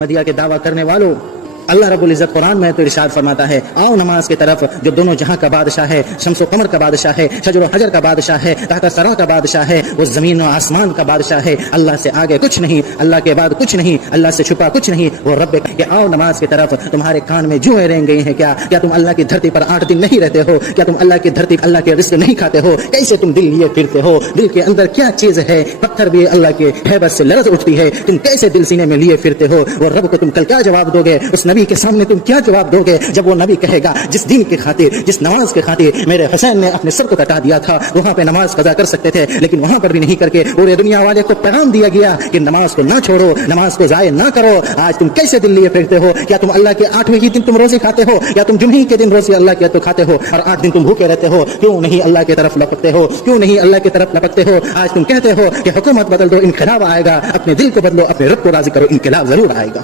مدیہ کے دعویٰ کرنے والوں، اللہ رب العزت قرآن میں تو ارشاد فرماتا ہے، آؤ نماز کی طرف جو دونوں جہاں کا بادشاہ ہے، شمس و قمر کا بادشاہ ہے، شجر و حجر کا بادشاہ ہے، تحت ثری کا بادشاہ ہے، وہ زمین و آسمان کا بادشاہ ہے۔ اللہ سے آگے کچھ نہیں، اللہ کے بعد کچھ نہیں، اللہ سے چھپا کچھ نہیں، وہ رب کہ آؤ نماز کی طرف۔ تمہارے کان میں جوئیں رینگ گئی ہیں کیا تم اللہ کی دھرتی پر 8 دن نہیں رہتے ہو؟ کیا تم اللہ کی دھرتی اللہ کے رزق نہیں کھاتے ہو؟ کیسے تم دل لیے پھرتے ہو؟ دل کے اندر کیا چیز ہے؟ پتھر بھی اللہ کے ہیبت سے لرز اٹھتی ہے، تم کیسے دل سینے میں لیے پھرتے ہو؟ وہ رب کو تم کل کیا جواب دو گے؟ اس نبی کے سامنے تم کیا جواب دو گے جب وہ نبی کہے گا جس دین کی خاطر، جس نماز کے خاطر میرے حسین نے اپنے سر کو کٹا دیا تھا، وہاں پہ نماز قضا کر سکتے تھے، لیکن وہاں پر بھی نہیں کر کے پورے دنیا والے کو پیغام دیا گیا کہ نماز کو نہ چھوڑو، نماز کو ضائع نہ کرو۔ آج تم کیسے دل لیے پھرتے ہو؟ کیا تم اللہ کے 8ویں ہی دن تم روزے کھاتے ہو، یا تم جمعے کے دن روزے اللہ کے تو کھاتے ہو اور 8 دن تم بھوکے رہتے ہو؟ کیوں نہیں اللہ کی طرف لپکتے ہو؟ کیوں نہیں اللہ کی طرف لپکتے ہو؟ آج تم کہتے ہو کہ حکومت بدل دو، انقلاب آئے گا، اپنے دل کو بدلو، اپنے رب کو راضی کرو، انقلاب ضرور آئے گا۔